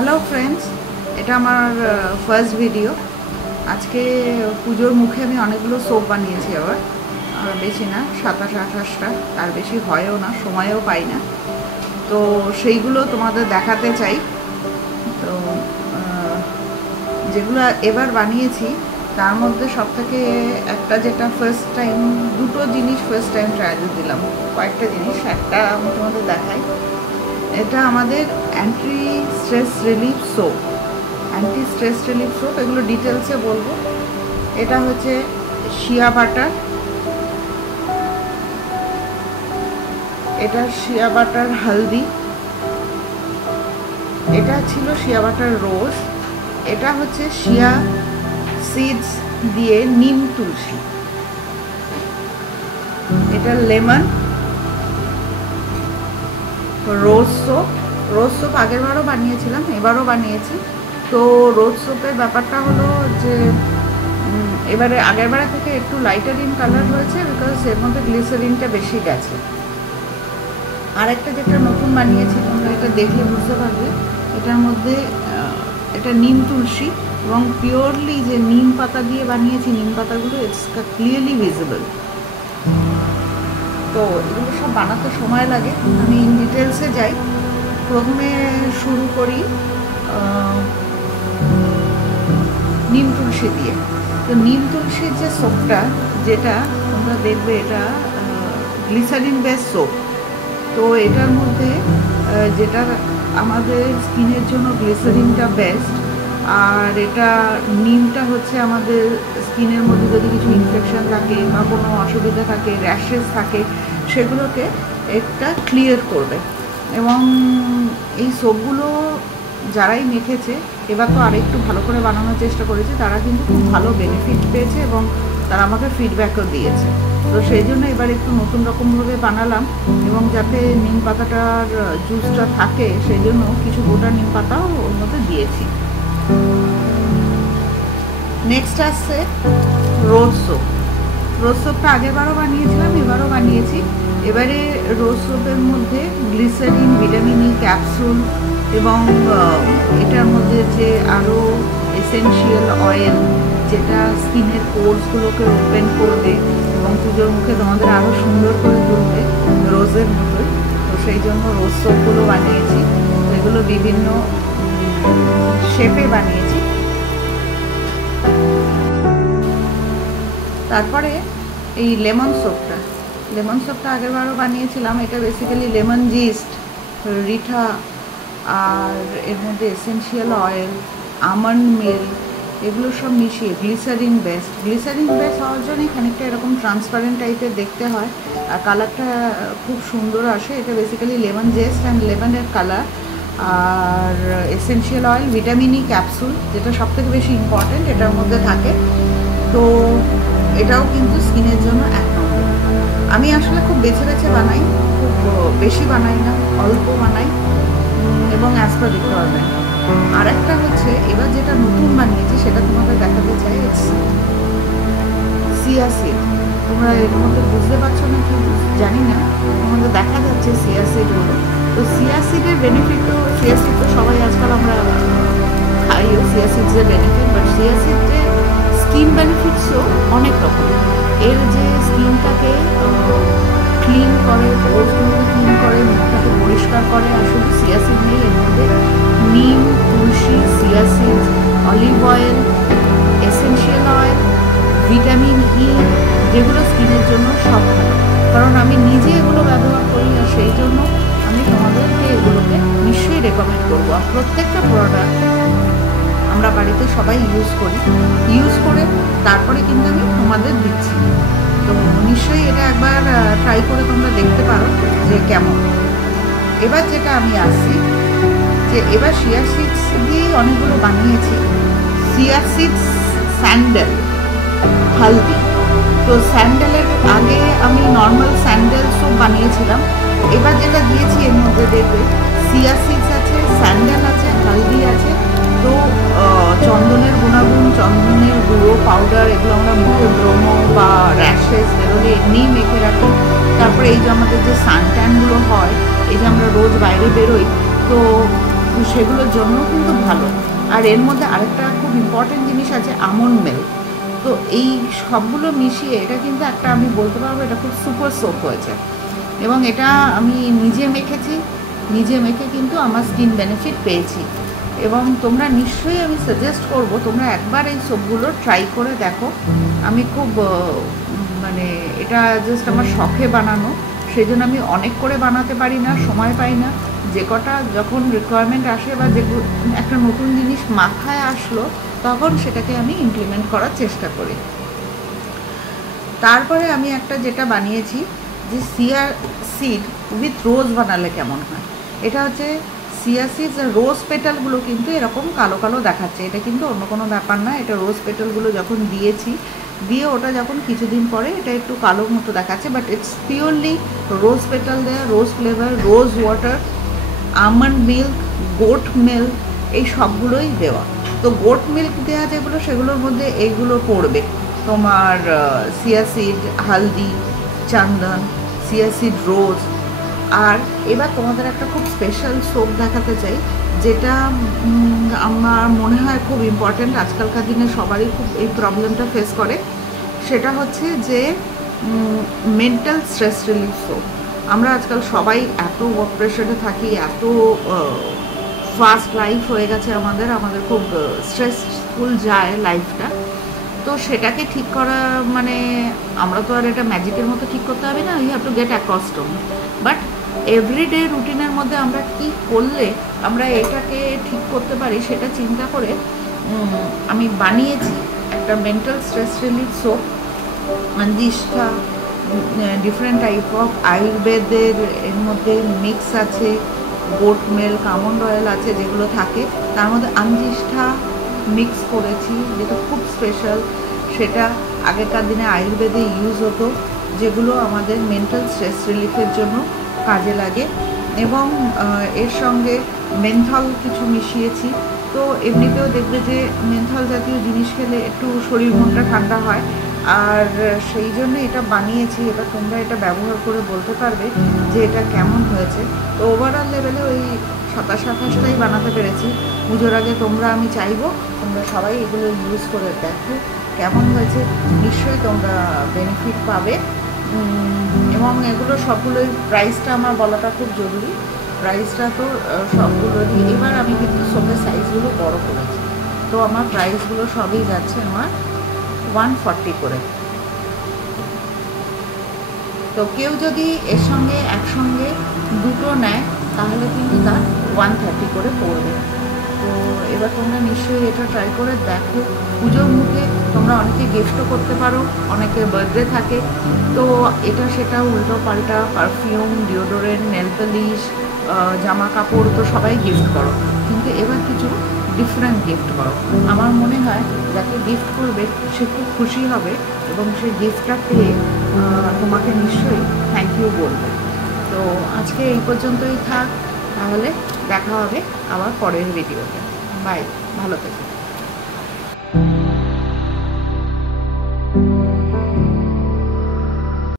Hello friends, এটা আমার first video. আজকে পুজোর মুখে আমি অনেকগুলো সোপ বানিয়েছি, আবার বেশি না, 27-28টা, তার বেশি হয়ও না, সময়ও পাই না। তো সেইগুলো তোমাদের দেখাতে চাই। তো যেগুলো এবার বানিয়েছি তার মধ্যে সবথেকে একটা যেটা ফার্স্ট টাইম, দুটো জিনিস ফার্স্ট টাইম ট্রায়াল দিলাম, কয়েকটা জিনিস, একটা আমি তোমাদের দেখাই। এটা আমাদের অ্যান্টি স্ট্রেস রিলিফ সোপ, এগুলো ডিটেলসে বলবো। এটা হচ্ছে শিয়া বাটার, এটা শিয়া বাটার হলদি, এটা ছিল শিয়া বাটার রোজ, এটা হচ্ছে শিয়া সিডস দিয়ে নিম তুলসী, এটা লেমন, রোজ সোপ আগের বারও বানিয়েছিলাম, এবারও বানিয়েছি। তো রোজ সোপের ব্যাপারটা হলো যে এবারে আগের বারে থেকে একটু লাইটার ইন কালার হয়েছে, বিকজ এর মধ্যে গ্লিসারিনটা বেশি গেছে। আর একটা যেটা নতুন বানিয়েছি, তোমরা এটা দেখলে বুঝতে পারবে, এটার মধ্যে এটা নিম তুলসী এবং পিওরলি যে নিম পাতা দিয়ে বানিয়েছি, নিম পাতাগুলো ইটস ক্লিয়ারলি ভিজিবল। তো এগুলো সব বানাতে সময় লাগে, আমি ইন ডিটেলসে যাই। প্রথমে শুরু করি নিম তুলসী দিয়ে। তো নিম তুলসীর যে সোপটা, যেটা তোমরা দেখবে, এটা গ্লিসারিন বেস সোপ। তো এটার মধ্যে যেটা আমাদের স্কিনের জন্য গ্লিসারিনটা বেস্ট, আর এটা নিমটা হচ্ছে আমাদের স্কিনের মধ্যে যদি কিছু ইনফেকশন থাকে বা কোনো অসুবিধা থাকে, র্যাশেস থাকে, সেগুলোকে একটা ক্লিয়ার করবে। এবং এই সোপগুলো যারাই মেখেছে, এবার তো আরেকটু ভালো করে বানানোর চেষ্টা করেছে, তারা কিন্তু খুব ভালো বেনিফিট পেয়েছে এবং তারা আমাকে ফিডব্যাকও দিয়েছে। তো সেই জন্য এবার একটু নতুন রকমভাবে বানালাম, এবং যাতে নিম পাতাটার জুসটা থাকে সেই জন্য কিছু গোটা নিম পাতাও ওর মধ্যে দিয়েছি। নেক্সট আসছে রোজ সোপটা আগেরবারও বানিয়েছিলাম, এবারও বানিয়েছি। এবারে রোজ সোপের মধ্যে গ্লিসারিন, ভিটামিন ই ক্যাপসুল এবং এটার মধ্যে যে আরও এসেনশিয়াল অয়েল, যেটা স্কিনের পোর্সগুলোকে ওপেন করবে এবং পুজোর মুখে তোমাদের আরও সুন্দর করে তুলবে রোজের মতোই। তো সেই জন্য রোজ সোপগুলো বানিয়েছি। এগুলো বিভিন্ন শেপে বানিয়েছি। তারপরে এই লেমন সোপটা আগেরবারও বানিয়েছিলাম। এটা বেসিক্যালি লেমন জিস্ট, রিঠা, আর এর মধ্যে এসেনশিয়াল অয়েল, আমন্ড মিল্ক, এগুলো সব মিশিয়ে গ্লিসারিন বেস্ট হওয়ার জন্যই খানিকটা এরকম ট্রান্সপারেন্ট টাইপের দেখতে হয়, আর কালারটা খুব সুন্দর আসে। এটা বেসিক্যালি লেমন জেস্ট অ্যান্ড লেমনের কালার, আর essential oil, vitamin E capsule, যেটা সবথেকে বেশি ইম্পর্টেন্ট এটার মধ্যে থাকে। তো এটাও কিন্তু স্কিনের জন্য এক নম্বর। আমি আসলে খুব বেছে বানাই, খুব বেশি বানাই না, অল্প বানাই এবং অ্যাজ পার রিকোয়ারমেন্ট। আর একটা হচ্ছে এবার যেটা নতুন বানিয়েছি, সেটা তোমাদের দেখাতে চাই, সিয়া সিড। তোমরা এর মধ্যে বুঝতে পারছো না কি জানি না, তোমাদের দেখা যাচ্ছে সিয়া সিডগুলো। তো সিয়া সিডের বেনিফিট তো, সিয়া সিড তো সবাই আজকাল আমরা খাইও, সিয়া সিডসের বেনিফিট, বাট সিয়া সিডের স্কিন বেনিফিটসও অনেক রকম। এর যে স্কিনটাকে ক্লিন করে, পোর্সগুলোকে ক্লিন করে, মুখটাকে পরিষ্কার করে। আর শুধু সিয়া সিড নেই, এর মধ্যে নিম, তুলসী, chia seed, olive oil, essential oil, vitamin E, যেগুলো স্কিনের জন্য সব ভালো। কারণ আমি নিজে এগুলো ব্যবহার করি, আর সেই জন্য আমি তোমাদেরকে এগুলোকে নিশ্চয়ই রেকমেন্ড করবো। আর প্রত্যেকটা প্রোডাক্ট আমরা বাড়িতে সবাই ইউজ করে তারপরে কিন্তু আমি তোমাদের দিচ্ছি। তো নিশ্চয়ই এটা একবার ট্রাই করে তোমরা দেখতে পারো যে কেমন। এবার যেটা আমি আসছি, যে এবার শিয়া সিডস দিয়েই অনেকগুলো বানিয়েছি। শিয়া সিডস, স্যান্ডেল, হলদি। তো স্যান্ডেলের আগে আমি নর্মাল স্যান্ডেল সোপ বানিয়েছিলাম। এবার যেটা দিয়েছি এর মধ্যে দেখবে শিয়া সিডস আছে, স্যান্ডেল আছে, হলদি আছে। তো চন্দনের গুণাগুণ, চন্দনের গুঁড়ো পাউডার, এগুলো আমরা মুখে ব্রণ বা র্যাশেস বেরোলে এমনিই মেখে রাখি। তারপরে এই যে আমাদের যে সানট্যানগুলো হয়, এই যে আমরা রোজ বাইরে বেরোই, তো সেগুলোর জন্য কিন্তু ভালো। আর এর মধ্যে আরেকটা খুব ইম্পর্টেন্ট জিনিস আছে, আমন্ড মিল্ক। তো এই সবগুলো মিশিয়ে এটা কিন্তু একটা, আমি বলতে পারবো এটা খুব সুপার সোপ হয়েছে। এবং এটা আমি নিজে মেখেছি, নিজে মেখে কিন্তু আমার স্কিন বেনিফিট পেয়েছি। এবং তোমরা নিশ্চয়ই, আমি সাজেস্ট করব তোমরা একবার এই সোপগুলো ট্রাই করে দেখো। আমি খুব মানে এটা জাস্ট আমার শখে বানানো, সেই জন্য আমি অনেক করে বানাতে পারি না, সময় পাই না। যে কটা যখন রিকোয়ারমেন্ট আসে বা যে একটা নতুন জিনিস মাথায় আসলো, তখন সেটাকে আমি ইমপ্লিমেন্ট করার চেষ্টা করি। তারপরে আমি একটা যেটা বানিয়েছি, যে সিয়া সিড উইথ রোজ বানালে কেমন হয়। এটা হচ্ছে সিয়া সিডস আর রোজ পেটালগুলো কিন্তু এরকম কালো কালো দেখাচ্ছে, এটা কিন্তু অন্য কোনো ব্যাপার না। এটা রোজ পেটালগুলো যখন দিয়েছি, দিয়ে ওটা যখন কিছুদিন পরে এটা একটু কালো মতো দেখাচ্ছে, but it's purely rose petal দেয়া, rose flavour, rose water, almond milk, goat milk, এই সবগুলোই দেওয়া। তো গোট মিল্ক দেওয়া যেগুলো, সেগুলোর মধ্যে এইগুলো পড়বে তোমার সিয়া সিড, হালদি, চন্দন, সিয়া সিড, রোজ। আর এবার তোমাদের একটা খুব স্পেশাল সোপ দেখাতে চাই, যেটা আমার মনে হয় খুব ইম্পর্ট্যান্ট, আজকালকার দিনে সবারই খুব এই প্রবলেমটা ফেস করে। সেটা হচ্ছে যে মেন্টাল স্ট্রেস রিলিফ সোপ। আমরা আজকাল সবাই এত ওয়ার্ক প্রেশারে থাকি, এত ফাস্ট লাইফ হয়ে গেছে আমাদের, আমাদের খুব স্ট্রেসফুল যায় লাইফটা। তো সেটাকে ঠিক করা মানে, আমরা তো আর এটা ম্যাজিকের মতো ঠিক করতে হবে না, you have to get accustom. But everyday রুটিনের মধ্যে আমরা কি করলে আমরা এটাকে ঠিক করতে পারি, সেটা চিন্তা করে আমি বানিয়েছি একটা মেন্টাল স্ট্রেস রিলিফ সোপ। নিষ্ঠা, ডিফারেন্ট টাইপ অফ আয়ুর্বেদের এর মধ্যে মিক্স আছে, গোট মিল্ক, আমন্ড অয়েল আছে যেগুলো থাকে, তার মধ্যে আঞ্জিষ্ঠা মিক্স করেছি, যেটা খুব স্পেশাল। সেটা আগেকার দিনে আয়ুর্বেদে ইউজ হতো, যেগুলো আমাদের মেন্টাল স্ট্রেস রিলিফের জন্য কাজে লাগে। এবং এর সঙ্গে মেন্থল কিছু মিশিয়েছি। তো এমনিতেও দেখবে যে মেন্থল জাতীয় জিনিস খেলে একটু শরীর মনটা ঠান্ডা হয়, আর সেই জন্য এটা বানিয়েছি। এবার তোমরা এটা ব্যবহার করে বলতে পারবে যে এটা কেমন হয়েছে। তো ওভারঅল লেভেলে ওই 27-28টাই বানাতে পেরেছি পুজোর আগে। তোমরা, আমি চাইবো তোমরা সবাই এগুলো ইউজ করে দেখো কেমন হয়েছে, নিশ্চয়ই তোমরা বেনিফিট পাবে। এবং এগুলো সবগুলোই প্রাইসটা আমার বলাটা খুব জরুরি। প্রাইসটা তো সবগুলোরই, এবার আমি কিন্তু সোপের সাইজগুলো বড় করেছি, তো আমার প্রাইসগুলো সবই যাচ্ছে আমার 140 করে। তো কেউ যদি এর সঙ্গে একসঙ্গে দুটো নেয়, তাহলে কিন্তু তার 130 করে পড়বে। তো এবার তোমরা নিশ্চয়ই এটা ট্রাই করে দেখো। পুজোর মুখে তোমরা অনেকে গিফটও করতে পারো, অনেকের বার্থডে থাকে, তো এটা সেটা উল্টো পাল্টা পারফিউম, ডিওডোরেন্ট, নেল পলিশ, জামা কাপড় তো সবাই গিফট করো, কিন্তু এবার কিছু ডিফারেন্ট গিফট করো। আমার মনে হয় যাকে গিফট করবে সে খুব খুশি হবে, এবং সেই গিফটটা পেয়ে তোমাকে নিশ্চয়ই থ্যাংক ইউ বলবে। তো আজকে এই পর্যন্তই থাক, তাহলে দেখা হবে আবার পরের ভিডিওতে। বাই, ভালো থেকো।